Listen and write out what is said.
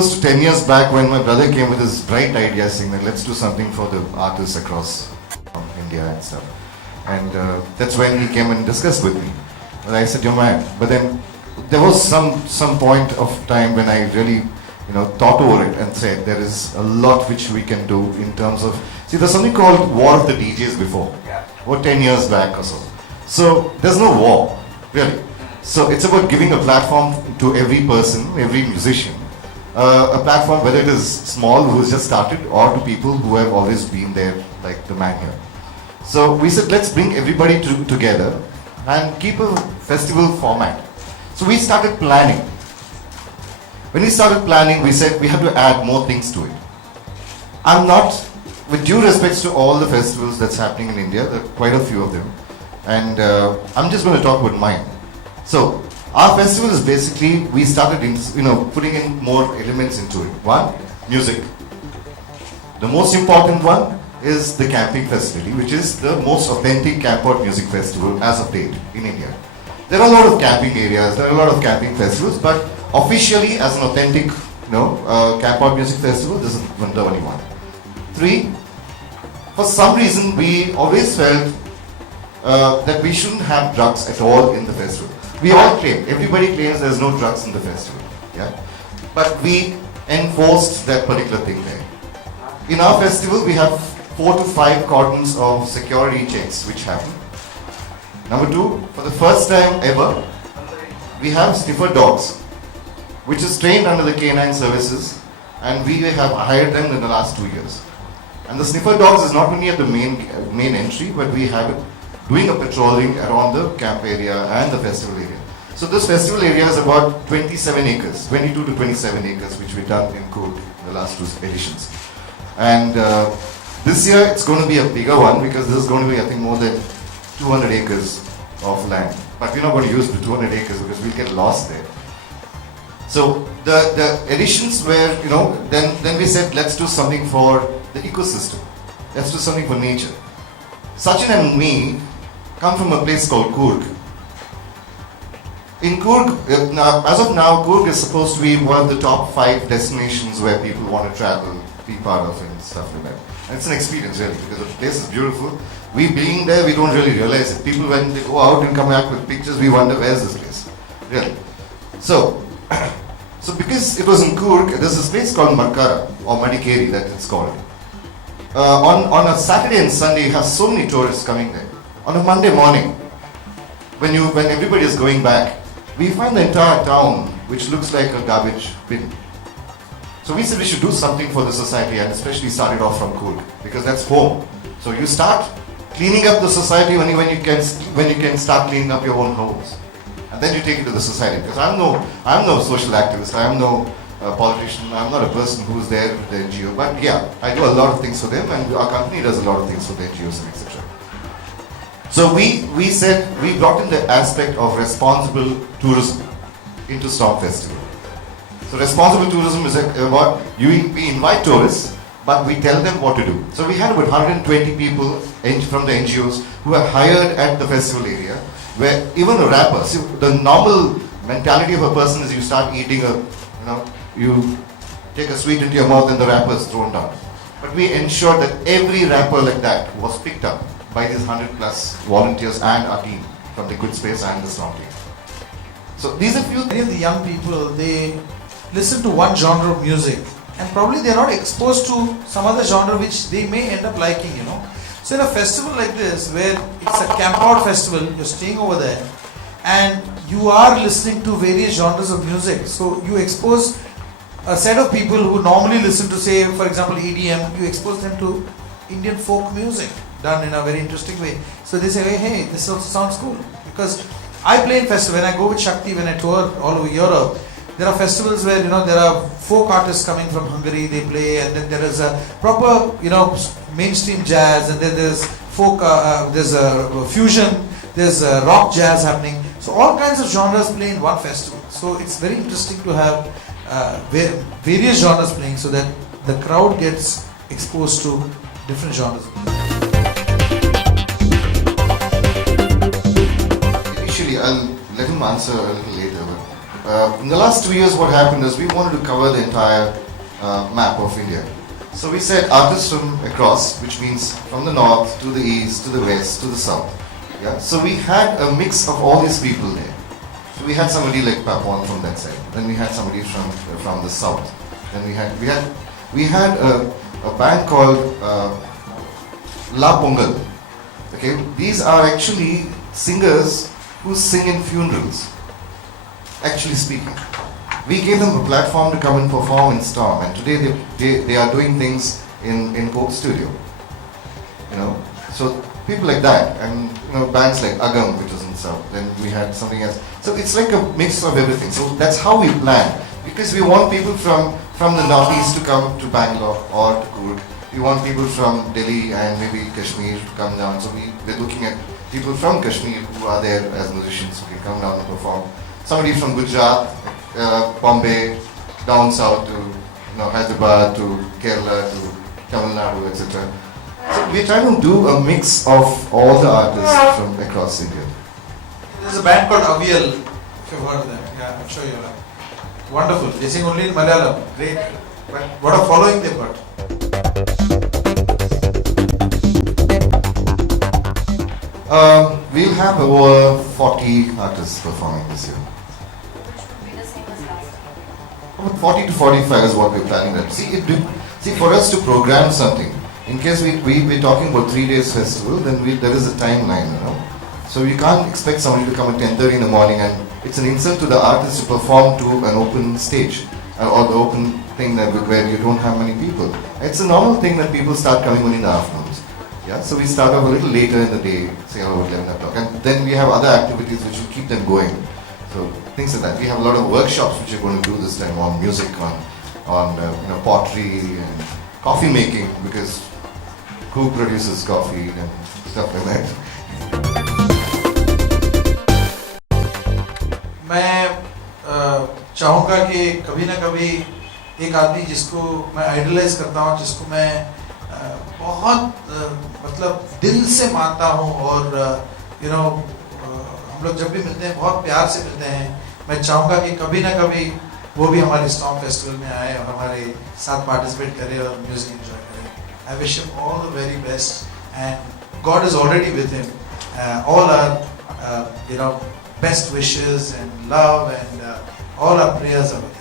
close to 10 years back when my brother came with his bright idea saying that let's do something for the artists across India and stuff. And that's when he came and discussed with me. And I said, you're mad. But then there was some point of time when I really thought over it and said there is a lot which we can do in terms of, see, there's something called War of the DJs before, about 10 years back or so. So there's no war, really. So it's about giving a platform to every person, every musician, a platform whether it is small who has just started or to people who have always been there, like the man here. So we said let's bring everybody together and keep a festival format. So we started planning. When we started planning, we said we have to add more things to it. I'm not, with due respects to all the festivals that's happening in India, there are quite a few of them, and I'm just going to talk about mine. So our festival is basically, we started putting in more elements into it. One, music. The most important one is the camping facility, which is the most authentic camp-out music festival as of date in India. There are a lot of camping areas, there are a lot of camping festivals, but officially as an authentic camp-out music festival, this is the only one. Three, for some reason we always felt that we shouldn't have drugs at all in the festival. We all claim, everybody claims there's no drugs in the festival, yeah? But we enforced that particular thing there. In our festival, we have 4 to 5 cordons of security checks which happen. Number 2, for the first time ever, we have sniffer dogs, which is trained under the K9 services, and we have hired them in the last 2 years. And the sniffer dogs is not only at the main entry, but we have it doing a patrolling around the camp area and the festival area. So this festival area is about 27 acres, 22 to 27 acres, which we've done in Coorg in the last 2 editions. And this year it's going to be a bigger one because this is going to be, I think, more than 200 acres of land. But we're not going to use the 200 acres because we'll get lost there. So the editions were, then we said let's do something for the ecosystem. Let's do something for nature. Sachin and me come from a place called Coorg. In Coorg, as of now, Coorg is supposed to be one of the top 5 destinations where people want to travel, be part of and stuff like that. And it's an experience really, because the place is beautiful. We being there, we don't really realize it. People, when they go out and come back with pictures, we wonder, where's this place? Really. So because it was in Coorg, there's this place called Markara, or Madikeri that it's called. On a Saturday and Sunday, you have so many tourists coming there. On a Monday morning, when everybody is going back, we find the entire town which looks like a garbage bin. So we said we should do something for the society, and especially started off from Coorg, because that's home. So you start cleaning up the society when you can start cleaning up your own homes, and then you take it to the society. Because I'm no social activist, I'm no politician, I'm not a person who's there with the NGO, but yeah, I do a lot of things for them, and our company does a lot of things for the NGOs and etc. So we said, we brought in the aspect of responsible tourism into Storm Festival. So responsible tourism is about, we invite tourists, but we tell them what to do. So we had about 120 people from the NGOs who are hired at the festival area, where even a rapper, see, the normal mentality of a person is you start eating you take a sweet into your mouth and the wrapper is thrown down. But we ensured that every wrapper like that was picked up by these 100 plus volunteers and our team from the Good Space and the Storm team. So these are few. Many of the young people, they listen to one genre of music and probably they're not exposed to some other genre which they may end up liking, So in a festival like this, where it's a camp out festival, you're staying over there and you are listening to various genres of music. So you expose a set of people who normally listen to, say, for example, EDM, you expose them to Indian folk music done in a very interesting way. So they say, hey, this also sounds cool. Because I play in festivals, when I go with Shakti, when I tour all over Europe, there are festivals where, there are folk artists coming from Hungary, they play, and then there is a proper, mainstream jazz, and then there's folk, there's a fusion, there's a rock jazz happening. So all kinds of genres play in one festival. So it's very interesting to have various genres playing so that the crowd gets exposed to different genres. Initially, I'll let him answer a little later, but in the last 2 years what happened is we wanted to cover the entire map of India. So we said artists from across, which means from the north to the east to the west to the south. Yeah. So we had a mix of all these people there. So we had somebody like Papon from that side. Then we had somebody from the south. Then we had a band called La Pongal. Okay, these are actually singers who sing in funerals. Actually speaking, we gave them a platform to come and perform in Storm, and today they are doing things in Coke Studio. You know, so people like that, and you know, bands like Agam, which was in South. Then we had something else. So it's like a mix of everything. So that's how we plan, because we want people from the northeast to come to Bangalore or to Coorg. We want people from Delhi and maybe Kashmir to come down. So we're looking at people from Kashmir who are there as musicians who can come down and perform. Somebody from Gujarat, Bombay, down south to Hyderabad, to Kerala, to Tamil Nadu, etc. So we're trying to do a mix of all the artists from across India. There's a band called Avial, if you've heard of them. Yeah, I'm sure you have. Wonderful. They sing only in Malayalam. Great. But what a following they've got. We'll have over 40 artists performing this year. Which would be the same as last year. About 40 to 45 is what we're planning. That. See, for us to program something, in case we're talking about 3 days festival, then there is a timeline, you know. So you can't expect somebody to come at 10:30 in the morning, and it's an insult to the artist to perform to an open stage or the open thing where you don't have many people. It's a normal thing that people start coming only in the afternoons. Yeah, so we start off a little later in the day, say about 11 o'clock, and then we have other activities which will keep them going. So things like that. We have a lot of workshops which we're going to do this time on music, on pottery and coffee making, because who produces coffee and stuff like that. मैं चाहूँगा कि कभी ना कभी एक आदमी जिसको मैं आइडलाइज करता हूँ, जिसको मैं बहुत मतलब दिल से मानता हूँ, और हम लोग जब भी मिलते हैं बहुत प्यार से मिलते हैं. मैं चाहूँगा कि कभी ना कभी वो भी हमारे स्टॉर्म फेस्टिवल में आए और हमारे साथ पार्टिसिपेट करे और म्यूजिक एंजॉय करे. I wish him all the very best, and God is already with him. All our best wishes and love, and all our prayers are with him.